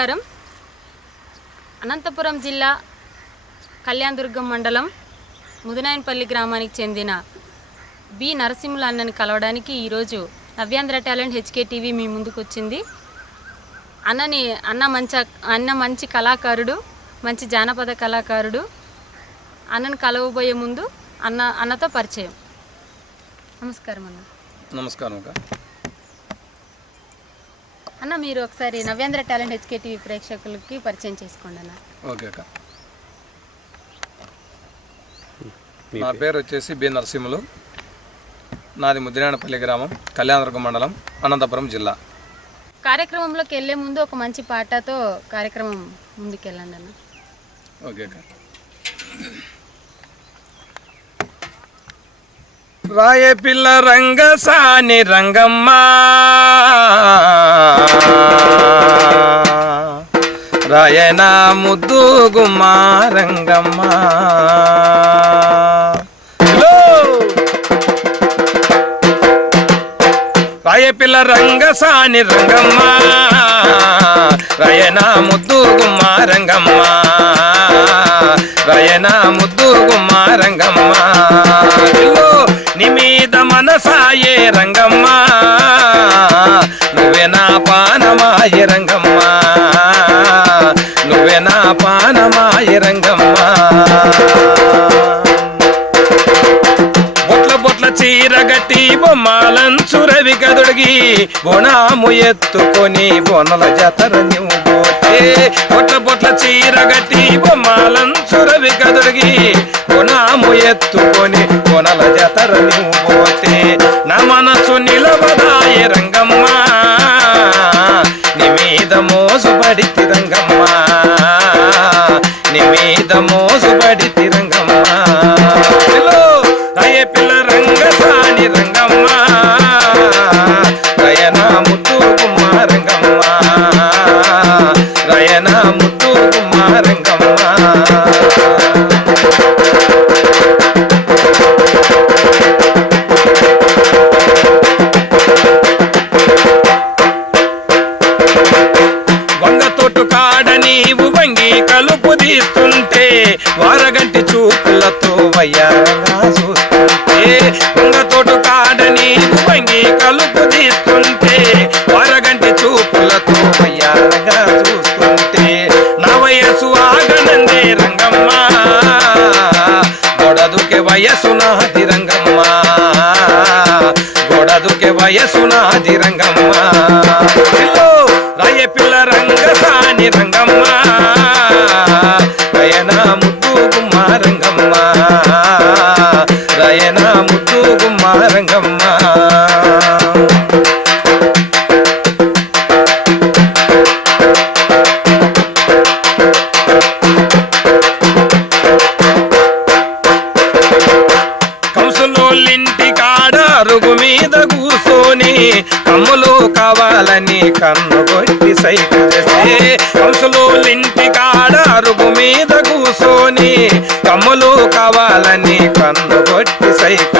నమస్కారం. అనంతపురం జిల్లా కళ్యాణదుర్గం మండలం ముదినాయనపల్లి గ్రామానికి చెందిన బి నరసింహుల అన్నని కలవడానికి ఈరోజు నవ్యాంధ్ర టాలెంట్ హెచ్కే టీవీ మీ ముందుకు వచ్చింది అన్నని అన్న మంచి అన్న మంచి కళాకారుడు మంచి జానపద కళాకారుడు. అన్నని కలవబోయే ముందు అన్న అన్నతో పరిచయం. నమస్కారం అన్న. నమస్కారం అక్క. అన్న మీరు ఒకసారి నవ్యాంధ్ర టాలెంట్ హెచ్కే టీవీ ప్రేక్షకులకి పరిచయం చేసుకోండి అన్న. ఓకే అక్క. నా పేరు వచ్చేసి బి నరసింహులు. నాది ముద్దినాయనపల్లి గ్రామం కళ్యాణదుర్గం మండలం అనంతపురం జిల్లా. కార్యక్రమంలోకి వెళ్ళే ముందు ఒక మంచి పాటతో కార్యక్రమం ముందుకెళ్ళండి అన్న. ఓకే అక్క. రాయ పిల్ల రంగసాని రంగమ్మ. రాయనా ముద్దు గుమ్మా రంగమ్మ. హలో! రాయపిల్ల రంగసాని రంగమ్మ. రయన ముద్దు గుమ్మా రంగమ్మ. రయన ముద్దు గుమ్మా రంగమ్మ. నీ మీద మనసాయే రంగమ్మా. నువ్వే నా పానమాయ రంగమ్మా. నువ్వే నా పానమాయ రంగమ్మా. చీరగట్టి బొట్ల చీర కదుడిగి గుణాము ఎత్తుకొని బొనల జతర నువ్వు. పొట్ల పొట్ల బొట్ల చీర గట్టి బొమ్మాలంచురవి కదుడిగి కొనాము ఎత్తుకొని కొనల జతర నువ్వు పోతే. నా మనసు నిలబదాయ రంగమ్మ నీ మీద మోసుబడి రంగమ్మ నీ మీద మోసుబడి రంగమ్మ ముత్తు కుమారంగం. రాయ పిల్ల రంగసాని రంగమ్మ. రయన ముద్దు గుమ్మ రంగమ్మ. రయన ముద్దు గుమ్మ రంగమ్మ. కాడ అరుగు మీద కూసోని కమ్ములు కావాలని కన్ను చేస్తే కంసులోళ్ళింటి కాడ అరుగు మీద కూసోని కమ్ములు కావాలని కన్ను కొట్టి సైతం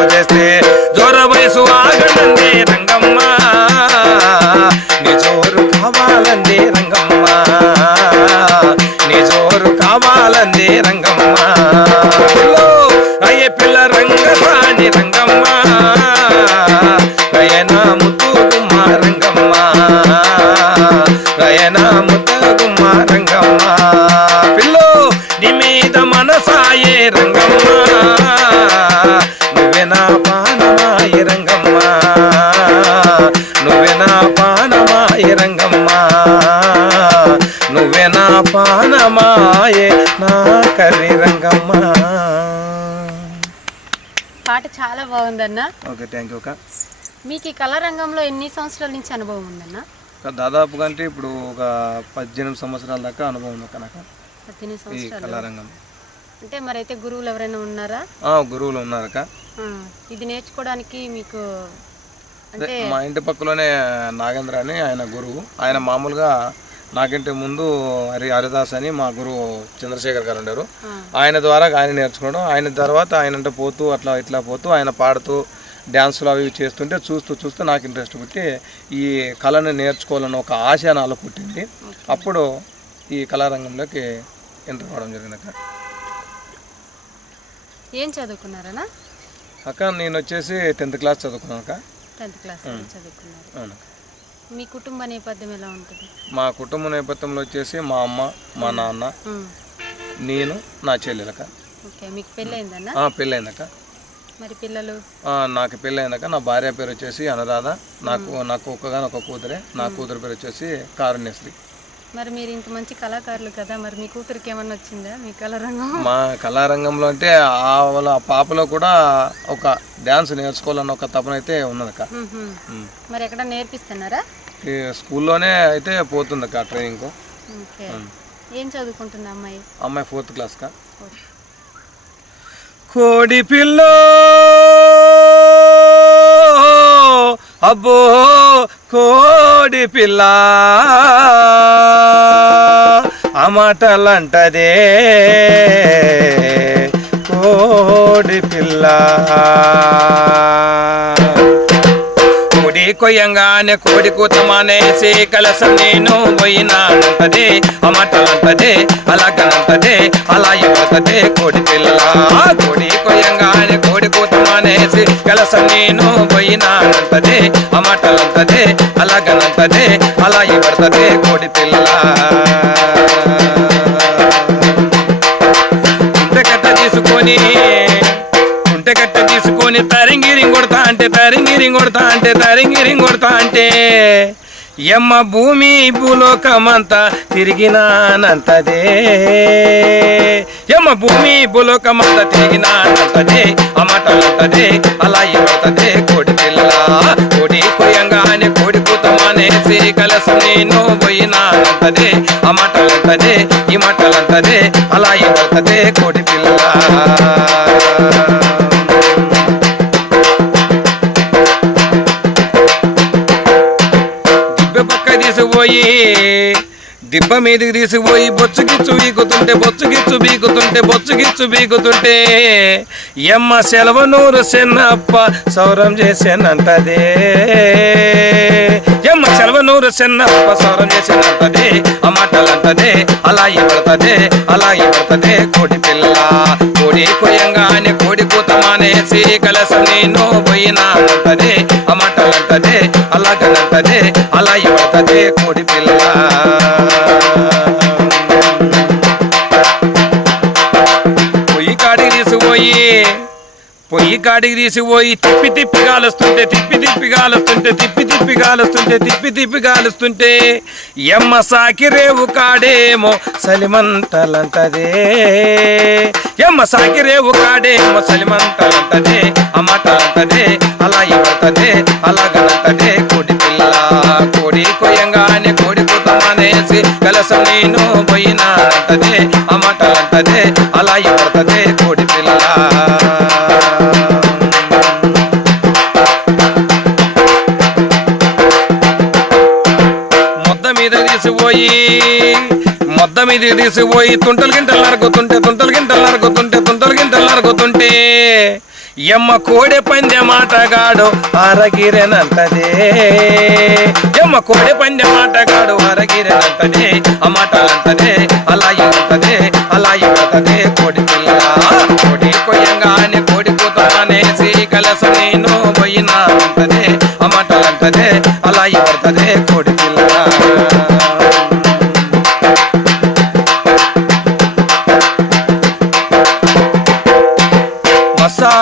పాట చాలా బాగుందన్న. ఓకే థ్యాంక్ యూ అక్క. మీకు ఈ కళారంగంలో ఎన్ని సంవత్సరాల నుంచి అనుభవం ఉందన్న? ఒక దాదాపు కంటే ఇప్పుడు ఒక పద్దెనిమిది సంవత్సరాల దాకా అనుభవం ఉంది అక్క నాకు. పద్దెనిమిది ఈ సంవత్సరాలు. కళారంగం. అంటే మరైతే గురువులు ఎవరైనా ఉన్నారా? ఆ, గురువులు ఉన్నారక్క ఆ, ఇది నేర్చుకోవడానికి మీకు అంటే మా ఇంటి పక్కలోనే నాగేంద్ర అని ఆయన గురువు. ఆయన మామూలుగా నాకంటే ముందు హరి హరిదాస్ అని మా గురువు చంద్రశేఖర్ గారు ఉండేవారు. ఆ, ఆయన ద్వారా ఆయన నేర్చుకోవడం ఆయన తర్వాత ఆయన అంటే పోతూ అట్లా ఇట్లా పోతూ ఆయన పాడుతూ డ్యాన్సులు అవి చేస్తుంటే చూస్తూ చూస్తూ నాకు ఇంట్రెస్ట్ పుట్టి ఈ కళను నేర్చుకోవాలని ఒక ఆశ నాలో పుట్టింది. అప్పుడు ఈ కళారంగంలోకి ఎంటర్ అవ్వడం జరిగింది అక్క. ఏం చదువుకున్నారనా అక్క నేను వచ్చేసి టెన్త్ క్లాస్ చదువుకున్నాను అక్క. టెన్త్ క్లాస్ చదువుకున్నారు. అవును మీ కుటుంబ నేపథ్యం ఎలా ఉంటుంది? మా కుటుంబ నేపథ్యంలో వచ్చేసి మా అమ్మ మా నాన్న. నేను నా చెల్లెలక. ఓకే మీకు పెళ్ళైందక్క. మరి పిల్లలు? నాకు పెళ్ళైందక నా భార్య పేరు వచ్చేసి అనురాధ. నాకు నాకు ఒక్కగాని ఒక కూతురే. నా కూతురు పేరు వచ్చేసి కారుణ్యశ్రీ. మరి మీరు ఇంత మంచి కళాకారులు కదా మరి మీ కూతురికి ఏమన్నా వచ్చిందా మీ కళారంగం? మా కళారంగంలో అంటే ఆ వాళ్ళ పాపలో కూడా ఒక డ్యాన్స్ నేర్చుకోవాలన్న ఒక తపన అయితే ఉన్నదక్క. మరి ఎక్కడ నేర్పిస్తున్నారా? స్కూల్లోనే అయితే పోతుందక్క ట్రైనింగ్కు ఓకే. ఏం చదువుకుంటుంది అమ్మాయి? అమ్మాయి ఫోర్త్ క్లాస్కా. ఓకే. కోడి పిల్ల అబ్బో కోడి పిల్ల. ఆ మాటలంటదే. కోడి పిల్ల. కోడి కొయ్యంగానే కోడి కూతమానేసి కలసం నేను పోయినానంటదే అమటలంటదే అలాగనంటదే అలా ఇవ్వతదే కోడి పిల్లల. కోడి కొయ్యంగానే కోడి కూతమానేసి కలసం నేను పోయినానంటదే అమటలంటదే అలాగనంటదే అలా ఇవ్వతదే కోడి పిల్లల. తీసుకొని తరింగిరింగ్ కొడతా అంటే తరింగిరింగ్ కొడతా అంటే తరింగిరింగ్ కొడతా అంటే. ఎమ్మ భూమి భూలోకమంతా తిరిగినానంతదే. ఎమ్మ భూమి భూలోకమంతా తిరిగినానంతదే. అమటలంతదే అలా ఇవ్వతదే కోడి పిల్ల కోడి కుయంగానే కోడి కూతమానేసి కలసం నేను పోయినానంతదే. అమటలంతదే ఈ మటలంతదే అలా ఇవ్వతదే కోడి పిల్ల దిబ్బ మీదకి తీసుకుపోయి బొచ్చుగిచ్చు బీకుతుంటే బొచ్చుగిచ్చు బీకుతుంటే బొచ్చుగిచ్చు బీకుతుంటే ఎమ్మ సెలవనూరు సెన్నప్ప సౌరం చేసేనంటదే. ఎమ్మ సెలవనూరు సెన్నప్ప సౌరం చేసేనంటదే. ఆ మాటలంటదే అలా ఇవ్వడతదే అలా ఇవ్వడతదే. కోడి పిల్ల కోడి కొయ్యంగానే కోడి కూత మానేసి కలసం నేను పోయినానంటదే. ఆ మాటలంటదే అలాగనంటదే అలా ఇవ్వడతదే కోడి పిల్ల. తీసుకుపోయి పొయ్యి కాడికి తీసిపోయి తిప్పి తిప్పి కాలుస్తుంటే తిప్పి తిప్పి కాలుస్తుంటే తిప్పి తిప్పి కాలుస్తుంటే తిప్పి తిప్పి కాలుస్తుంటే ఎమ్మ సాకి రేవు కాడేమో సలిమంతలంతదే. ఎమ్మ సాకి రేవు కాడేమో సలిమంటలంటదే అమ్మటలంటదే అలా ఇవ్వతదే అలాగనంటదే కోడి పిల్ల కోడి కొయ్యంగానే కోడి కుతమనేసి కలసం నేను పోయినానంటదే అమ్మటలంటదే అలా ఇవ్వతదే కోడి మొత్తం ఇది తీసిపోయి తుంటలు గింటలు నరుకుతుంటే తుంటలు గింటలు నరుకుతుంటే తుంటలు గింటలు నరుకుతుంటే ఎమ్మ కోడె పందె మాటగాడు అరగిరెనంతదే ఎమ్మ కోడె పందె మాటగాడు అరగిరెనంతదే ఆ మాటలంతదే అలా ఇంతదే అలా ఇవ్వతదే కోడి పిల్ల కోడి కొయ్యంగానే కోడి కూత అనేసి కలస నేను పోయినానంతదే ఆ మాటలంతదే అలా ఇవ్వతదే కోడి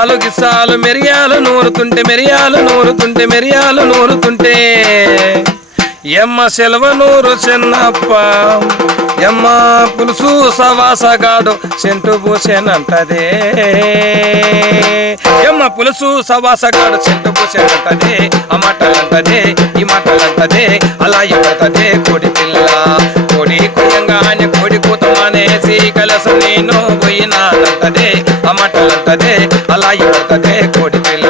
పిల్ల మసాలు గిసాలు మిరియాలు నూరుతుంటే మిరియాలు నూరుతుంటే మిరియాలు నూరుతుంటే. ఎమ్మ సెలవ నూరు చెన్నప్ప ఎమ్మ పులుసు సవాసగాడు సెంటు పూసేనంటదే ఎమ్మ పులుసు సవాసగాడు సెంటు పూసేనంటదే ఆ మాటలంటదే ఈ మాటలంటదే అలా ఇవ్వతదే కోడి పిల్ల. కోడి కొయ్యంగానే కోడి కూతమానేసి కలస నేను పోయినానంటదే ఆ అలా ఇవ్వతదే కోడి పిల్ల.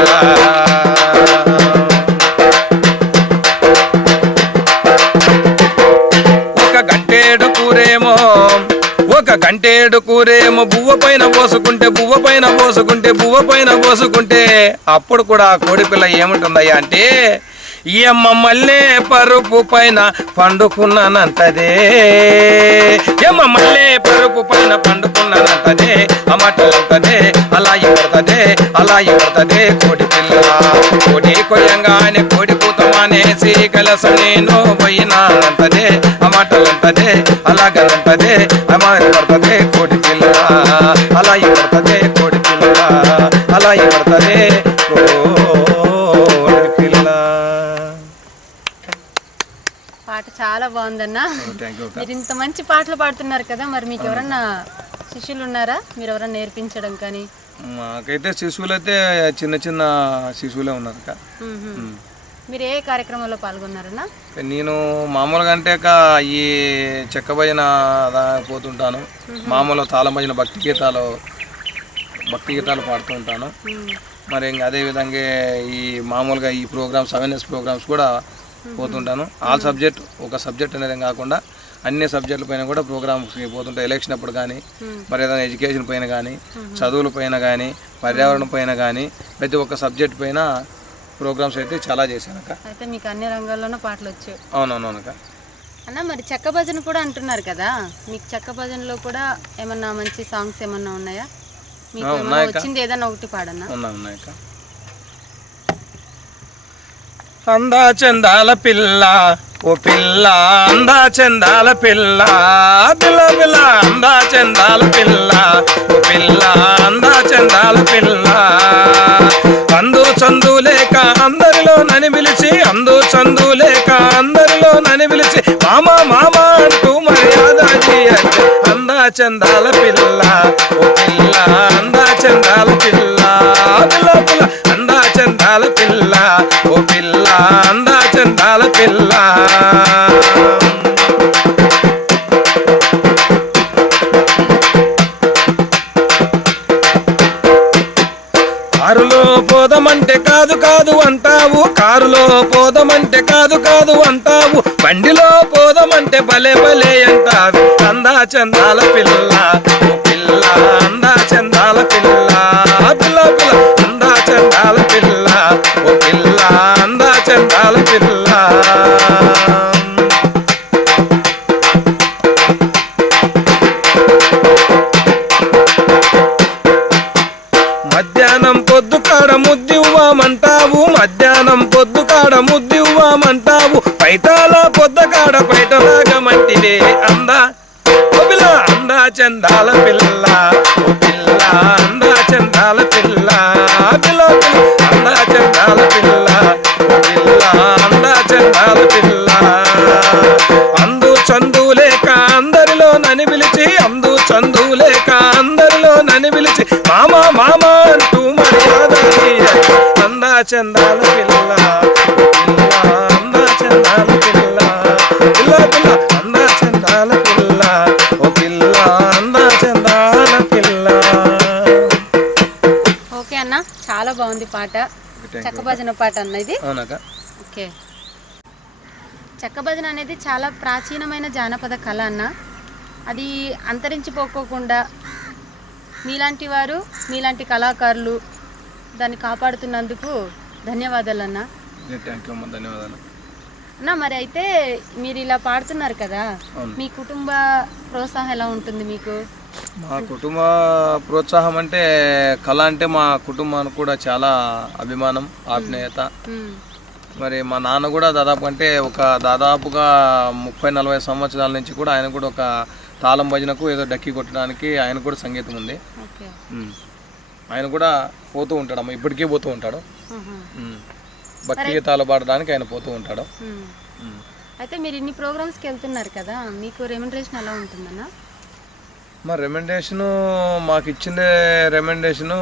ఒక గంటేడు కూరేమో ఒక ఒక గంటేడు కూరేమో బువ్వ పైన పోసుకుంటే బువ్వ పైన పోసుకుంటే బువ్వ పైన పోసుకుంటే అప్పుడు కూడా ఆ కోడి పిల్ల ఏముంటుందయ్యా అంటే ఎమ్మ అమ్మ మల్లె పరుపు పైన పండుకున్నానంతదే ఎమ్మ మల్లె పరుపు పైన పండుకున్నానంతదే అమ్మటలంటదే అలా ఇవ్వడతదే అలా ఇవ్వడతదే కోడి పిల్ల కోడి కొయ్యంగానే కోడి కూతమానేసి కలస నేను పోయినానంతదే అమ్మటలంటదే అలాగనంటదే. అమ్మ పడుతుంది కోడి పిల్ల అలా ఇవ్వడతదే కోడి పిల్ల అలా ఇవ్వడతదే చాలా బాగుందన్న. యూ మీరు ఇంత మంచి పాటలు పాడుతున్నారు కదా మరి మీకు ఎవరన్నా శిష్యులు ఉన్నారా? మీరు ఎవరన్నా నేర్పించడం కానీ? మాకైతే శిశువులు అయితే చిన్న చిన్న శిశువులే ఉన్నారు అక్క. మీరు ఏ కార్యక్రమంలో పాల్గొన్నారన్నా? నేను మామూలుగా అంటే అక్క ఈ చెక్క భజన పోతుంటాను. మామూలు తాళం భజన భక్తి గీతాలు భక్తి గీతాలు పాడుతూ ఉంటాను. మరి ఇంకా అదే విధంగా ఈ మామూలుగా ఈ ప్రోగ్రామ్స్ అవేర్నెస్ ప్రోగ్రామ్స్ కూడా పోతుంటాను. ఆల్ సబ్జెక్ట్ ఒక సబ్జెక్ట్ అనేది కాకుండా అన్ని సబ్జెక్టుల పైన కూడా ప్రోగ్రామ్స్ పోతుంటాయి ఎలక్షన్ అప్పుడు కానీ మరి ఏదైనా ఎడ్యుకేషన్ పైన కానీ చదువుల పైన కానీ పర్యావరణం పైన కానీ ప్రతి ఒక్క సబ్జెక్ట్ పైన ప్రోగ్రామ్స్ అయితే చాలా చేశాను అక్క. అయితే మీకు అన్ని రంగాల్లోనూ పాటలు వచ్చు అవునవునవునక్క అన్న మరి చెక్క భజన కూడా అంటున్నారు కదా? మీకు చెక్క భజనలో కూడా ఏమన్నా మంచి సాంగ్స్ ఏమన్నా ఉన్నాయా? మీకు ఏమన్నా. వచ్చింది ఏదన్నా ఒకటి పాడన్నా? ఉన్నాయి అందా చందాల పిల్ల ఓ పిల్ల అందా చందాల పిల్ల పిల్ల పిల్ల అందా చందాల పిల్ల ఓ పిల్ల అందా చందాల పిల్ల. అందు చందు లేక అందరిలో నని పిలిచి అందు చందు లేక అందరిలో నని పిలిచి మామ మామ అంటూ మర్యాద చేయండి అందా చందాల పిల్ల ఓ పిల్ల అందా చందాల పిల్ల పిల్ల పిల్ల చందాల పిల్ల ఓ పిల్ల అందా చందాల పిల్ల. కారులో పోదమంటే కాదు కాదు అంటావు కారులో పోదమంటే కాదు కాదు అంటావు బండిలో పోదమంటే భలే భలే అంటావు అందా చందాల పిల్ల పైటాల పొద్దు కాడ పైటలాగమంటివే అందా. ఓ పిల్ల అందా చందాల పిల్ల ఓ పిల్ల అందా చందాల పిల్ల పిల్ల పిల్ల అందా చందాల పిల్ల ఓ పిల్ల అందా చందాల పిల్ల. అందు చందు లేక అందరిలో నని పిలిచి అందు చందు లేక అందరిలో నని పిలిచి మామ మామ అంటూ మర్యాద అందా చందాల పిల్ల. అన్న. చాలా బాగుంది పాట. చెక్క భజన పాట అన్న ఇది. ఓకే. చెక్క భజన అనేది చాలా ప్రాచీనమైన జానపద కళ అన్న. అది అంతరించిపోకోకుండా మీలాంటి వారు మీలాంటి కళాకారులు దాన్ని కాపాడుతున్నందుకు ధన్యవాదాలు అన్న. ధన్యవాదాలు. అన్న మరి అయితే మీరు ఇలా పాడుతున్నారు కదా. మీ కుటుంబ ప్రోత్సాహం ఎలా ఉంటుంది మీకు? మా కుటుంబ ప్రోత్సాహం అంటే కళ అంటే మా కుటుంబానికి కూడా చాలా అభిమానం ఆప్యాయత మ్మ్. మరి మా నాన్న కూడా దాదాపు అంటే ఒక దాదాపుగా ముప్పై నలభై సంవత్సరాల నుంచి కూడా ఆయన కూడా ఒక తాళం భజనకు ఏదో డక్కి కొట్టడానికి ఆయన కూడా సంగీతం ఉంది. ఆయన కూడా పోతూ ఉంటాడు అమ్మ ఇప్పటికీ పోతూ ఉంటాడు. భక్తి గీతాలు పాడడానికి ఆయన పోతూ ఉంటాడు. అయితే మీరు ఇన్ని ప్రోగ్రామ్స్కి వెళ్తున్నారు కదా మీకు రెమ్యునరేషన్ ఎలా ఉంటుందన్న మా రెమెండేషను మాకు ఇచ్చిన రెమెండేషను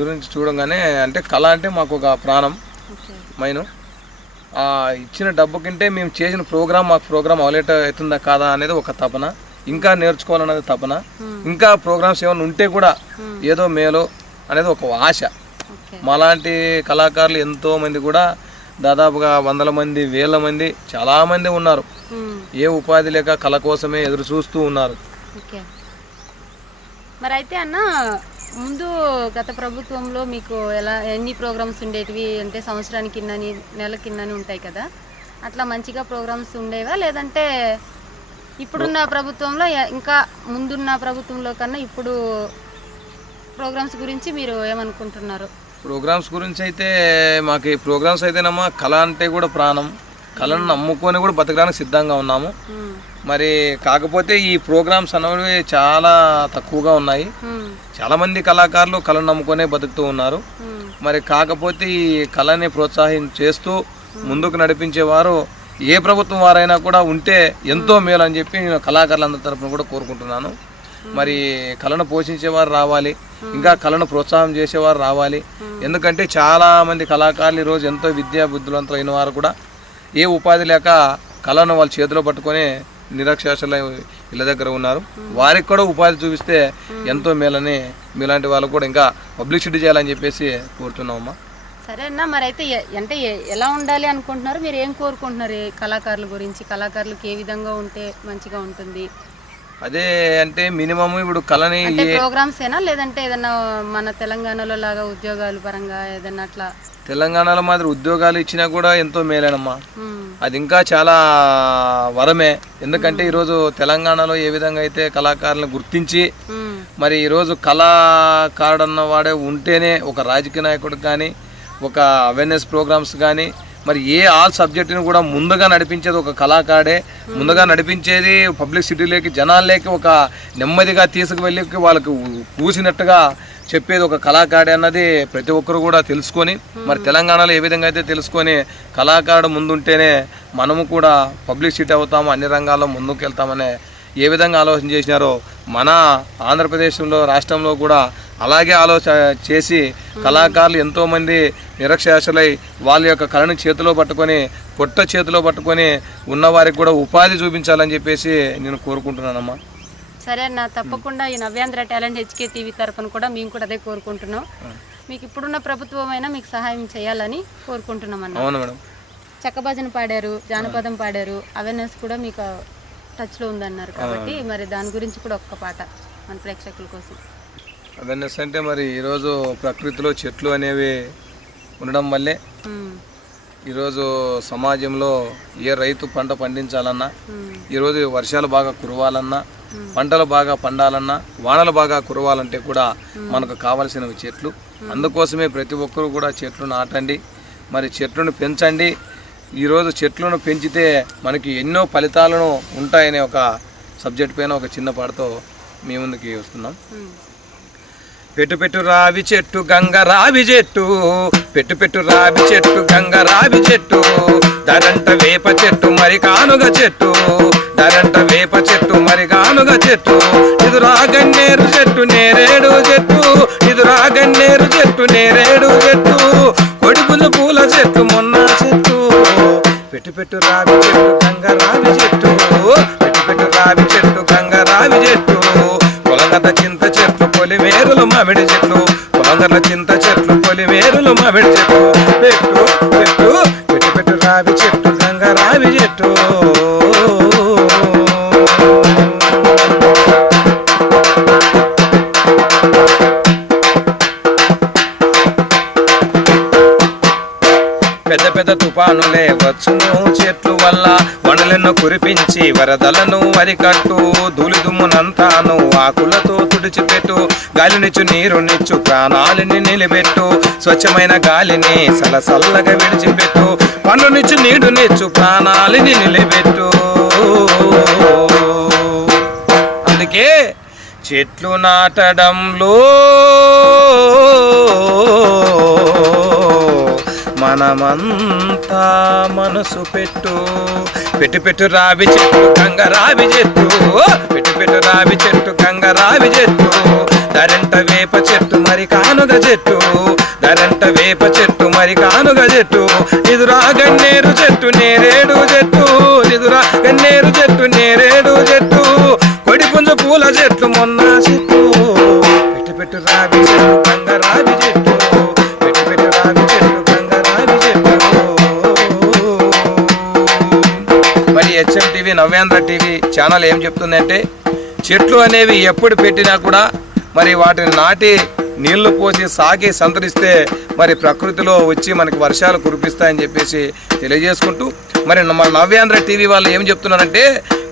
గురించి చూడంగానే అంటే కళ అంటే మాకు ఒక ప్రాణం మైను. ఆ ఇచ్చిన డబ్బు కంటే మేము చేసిన ప్రోగ్రామ్ మాకు ప్రోగ్రామ్ అవలేట్ అవుతుందా కాదా అనేది ఒక తపన. ఇంకా నేర్చుకోవాలనేది తపన. ఇంకా ప్రోగ్రామ్స్ ఏమైనా ఉంటే కూడా ఏదో మేలో అనేది ఒక ఆశ. మాలాంటి కళాకారులు ఎంతో మంది కూడా దాదాపుగా వందల మంది వేల మంది చాలా మంది ఉన్నారు. ఏ ఉపాధి లేక కళ కోసమే ఎదురు చూస్తూ ఉన్నారు. మరి అయితే అన్న ముందు గత ప్రభుత్వంలో మీకు ఎలా ఎన్ని ప్రోగ్రామ్స్ ఉండేటివి అంటే సంవత్సరానికి ఇన్నని నెల కిందని ఉంటాయి కదా? అట్లా మంచిగా ప్రోగ్రామ్స్ ఉండేవా? లేదంటే ఇప్పుడున్న ప్రభుత్వంలో ఇంకా ముందున్న ప్రభుత్వంలో కన్నా ఇప్పుడు ప్రోగ్రామ్స్ గురించి మీరు ఏమనుకుంటున్నారు? ప్రోగ్రామ్స్ గురించి అయితే మాకు ప్రోగ్రామ్స్ అయితేనమ్మా కళ అంటే కూడా ప్రాణం. కళను నమ్ముకొని కూడా బతకడానికి సిద్ధంగా ఉన్నాము. మరి కాకపోతే ఈ ప్రోగ్రామ్స్ అనేవి చాలా తక్కువగా ఉన్నాయి. చాలా చాలామంది కళాకారులు కళను నమ్ముకొనే బతుకుతూ ఉన్నారు. మరి కాకపోతే ఈ కళని ప్రోత్సాహం చేస్తూ ముందుకు నడిపించేవారు ఏ ప్రభుత్వం వారైనా కూడా ఉంటే ఎంతో మేలు అని చెప్పి నేను కళాకారులందరి తరపున కూడా కోరుకుంటున్నాను. మరి కళను పోషించేవారు రావాలి. ఇంకా కళను ప్రోత్సాహం చేసేవారు రావాలి. ఎందుకంటే చాలా మంది కళాకారులు ఈరోజు ఎంతో విద్యా బుద్ధులంతో అయిన వారు కూడా ఏ ఉపాధి లేక కళను వాళ్ళ చేతిలో పట్టుకొని నిరక్షరాస్యుల ఇళ్ళ దగ్గర ఉన్నారు. వారికి కూడా ఉపాధి చూపిస్తే ఎంతో మేలని మీలాంటి వాళ్ళు కూడా ఇంకా పబ్లిసిటీ చేయాలని చెప్పేసి కోరుతున్నామమ్మా. సరే అన్న మరి అయితే అంటే ఎలా ఉండాలి అనుకుంటున్నారు? మీరు ఏం కోరుకుంటున్నారు? కళాకారుల గురించి కళాకారులకు ఏ విధంగా ఉంటే మంచిగా ఉంటుంది? అదే అంటే మినిమం ఇప్పుడు కళని ప్రోగ్రామ్స్ ఏనా లేదంటే ఏదన్నా మన తెలంగాణలో లాగా ఉద్యోగాలు పరంగా ఏదన్నా అట్లా తెలంగాణలో మాదిరి ఉద్యోగాలు ఇచ్చినా కూడా ఎంతో మేలేనమ్మా. అది ఇంకా చాలా వరమే. ఎందుకంటే ఈరోజు తెలంగాణలో ఏ విధంగా అయితే కళాకారులను గుర్తించి మరి ఈరోజు కళాకారుడు వాడే ఉంటేనే ఒక రాజకీయ నాయకుడు కానీ ఒక అవేర్నెస్ ప్రోగ్రామ్స్ కానీ మరి ఏ ఆల్ సబ్జెక్టుని కూడా ముందుగా నడిపించేది ఒక కళాకారుడే. ముందుగా నడిపించేది పబ్లిక్ సిటీలోకి జనాల్లోకి ఒక నెమ్మదిగా తీసుకువెళ్ళి వాళ్ళకి కూసినట్టుగా చెప్పేది ఒక కళాకారుడే అన్నది ప్రతి ఒక్కరు కూడా తెలుసుకొని మరి తెలంగాణలో ఏ విధంగా అయితే తెలుసుకొని కళాకారుడు ముందుంటేనే మనము కూడా పబ్లిక్ సిటీ అవుతాము అన్ని రంగాల్లో ముందుకు వెళ్తామనే ఏ విధంగా ఆలోచన చేసినారో మన ఆంధ్రప్రదేశ్లో రాష్ట్రంలో కూడా అలాగే ఆలోచన చేసి కళాకారులు ఎంతోమంది నిరక్షరాస్యులై వాళ్ళ యొక్క కళను చేతిలో పట్టుకొని పొట్ట చేతిలో పట్టుకొని ఉన్నవారికి కూడా ఉపాధి చూపించాలని చెప్పేసి నేను కోరుకుంటున్నానమ్మా. సరే అన్న తప్పకుండా ఈ నవ్యాంధ్ర టాలెంట్ హెచ్కే టీవీ తరపున కూడా మేము కూడా అదే కోరుకుంటున్నాం. మీకు ఇప్పుడున్న ప్రభుత్వం అయినా మీకు సహాయం చేయాలని కోరుకుంటున్నాం అన్న. అవును మేడం. చెక్కభజన పాడారు జానపదం పాడారు అవేర్నెస్ కూడా మీకు టచ్లో ఉందన్నారు కాబట్టి మరి దాని గురించి కూడా ఒక్క పాట మన ప్రేక్షకుల కోసం. అవేర్నెస్ అంటే మరి ఈరోజు ప్రకృతిలో చెట్లు అనేవి ఉండడం వల్లే ఈరోజు సమాజంలో ఏ రైతు పంట పండించాలన్నా ఈరోజు వర్షాలు బాగా కురవాలన్నా పంటలు బాగా పండాలన్నా వానలు బాగా కురవాలంటే కూడా మనకు కావలసినవి చెట్లు. అందుకోసమే ప్రతి ఒక్కరూ కూడా చెట్లు నాటండి. మరి చెట్లను పెంచండి. ఈరోజు చెట్లను పెంచితే మనకి ఎన్నో ఫలితాలను ఉంటాయనే ఒక సబ్జెక్ట్ పైన ఒక చిన్న పాటతో మీ ముందుకి వస్తున్నాం. పెట్టు పెట్టు రావి చెట్టు గంగ రావి చెట్టు. పెట్టు పెట్టు రావి చెట్టు గంగ రావి చెట్టు. దరంట వేప చెట్టు మరి కానుగ చెట్టు. దరంట వేప చెట్టు మరి గానుగ చెట్టు. ఇది గన్నేరు చెట్టు నేరేడు చెట్టు. ఇది గన్నేరు చెట్టు నేరేడు చెట్టు. కొడుకులు పూల చెట్టు మొన్న చెట్టు. పెట్టు పెట్టు రావి చెట్టు గంగ రావి చెట్టు. పెట్టు పెట్టు రావి చెట్టు గంగ రావి చెట్టు. పొలంగత చింత చెట్లు పొలిమేరులు మామిడి చెట్లు పొలంగత చింత చెట్లు పొలిమేరులు మామిడి చెట్లు పెట్టు పెట్టు. నుంచి వరదలను వరికట్టు ధూళి దుమ్మునంతాను ఆకులతో తుడిచిపెట్టు గాలినిచ్చు నీరునిచ్చు ప్రాణాలని నిలబెట్టు స్వచ్ఛమైన గాలిని సలసల్లగా విడిచిపెట్టు పనునిచ్చు నీడునిచ్చు ప్రాణాలని నిలబెట్టు. అందుకే చెట్లు నాటడంలో మనమంతా మనసు పెట్టు. పెట్టు పెట్టు రావి చెట్టు గంగ రావి చెట్టు. పెట్టు పెట్టు రావి చెట్టు గంగ రావి చెట్టు. దరంట వేప చెట్టు మరి కానుగ చెట్టు. దరంట వేప చెట్టు మరి కానుగ చెట్టు. ఇదురా గన్నేరు చెట్టు నేరేడు చెట్టు. ఇదురా గన్నేరు చెట్టు నేరేడు చెట్టు. కొడి పూల చెట్లు మొన్న ఛానల్ ఏం చెప్తుందంటే చెట్లు అనేవి ఎప్పుడు పెట్టినా కూడా మరి వాటిని నాటి నీళ్ళు పోసి సాగి సంతరిస్తే మరి ప్రకృతిలో వచ్చి మనకి వర్షాలు కురిపిస్తాయని చెప్పేసి తెలియజేసుకుంటూ మరి మన నవ్యాంధ్ర టీవీ వాళ్ళు ఏం చెప్తున్నారంటే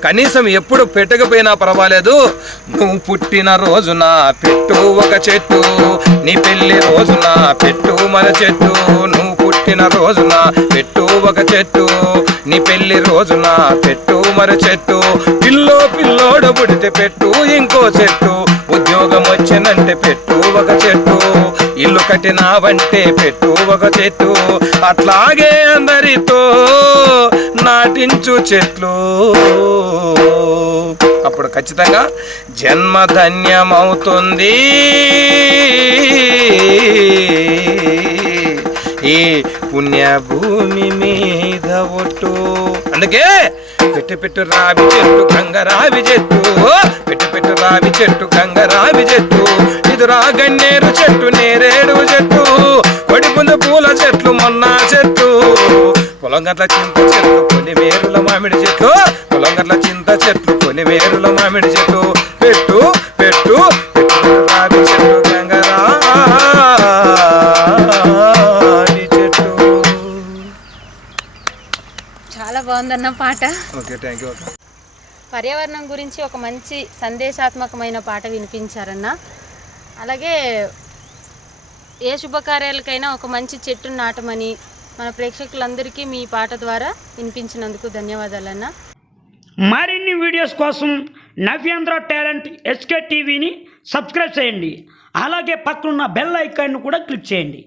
కనీసం ఎప్పుడు పెట్టకపోయినా పర్వాలేదు. నువ్వు పుట్టిన రోజున పెట్టు ఒక చెట్టు నీ పెళ్ళి రోజున పెట్టు మన చెట్టు నువ్వు పుట్టిన రోజున పెట్టు ఒక చెట్టు. నీ పెళ్ళి రోజున పెట్టు మరో చెట్టు. పిల్లో పిల్లోడు పుడితే పెట్టు ఇంకో చెట్టు. ఉద్యోగం వచ్చిందంటే పెట్టు ఒక చెట్టు. ఇల్లు కట్టినావంటే పెట్టు ఒక చెట్టు. అట్లాగే అందరితో నాటించు చెట్లు. అప్పుడు ఖచ్చితంగా జన్మ ధన్యమవుతుంది. ఈ పుణ్యభూమి మీద ఒట్టు. అందుకే పెట్టు పెట్టు రావి చెట్టు గంగరావి చెట్టు. పెట్టు పెట్టు రావి చెట్టు గంగరావి చెట్టు. ఇదురా గన్నేరు చెట్టు నేరేడు చెట్టు. కొడిపుందు పూల చెట్లు మొన్న చెట్టు. పొలం గట్ల చింత చెట్లు కొన్ని వేరుల మామిడి చెట్లు పొలం గట్ల చింత చెట్లు కొన్ని వేరుల మామిడి చెట్లు పెట్టు బాగుందన్న పాట. ఓకే థ్యాంక్ యూ పర్యావరణం గురించి ఒక మంచి సందేశాత్మకమైన పాట వినిపించారన్న. అలాగే ఏ శుభకార్యాలకైనా ఒక మంచి చెట్టును నాటమని మన ప్రేక్షకులందరికీ మీ పాట ద్వారా వినిపించినందుకు ధన్యవాదాలన్న. మరిన్ని వీడియోస్ కోసం నవ్యాంధ్ర టాలెంట్ ఎస్కే టీవీని సబ్స్క్రైబ్ చేయండి. అలాగే పక్కనున్న బెల్ ఐకాన్ను కూడా క్లిక్ చేయండి.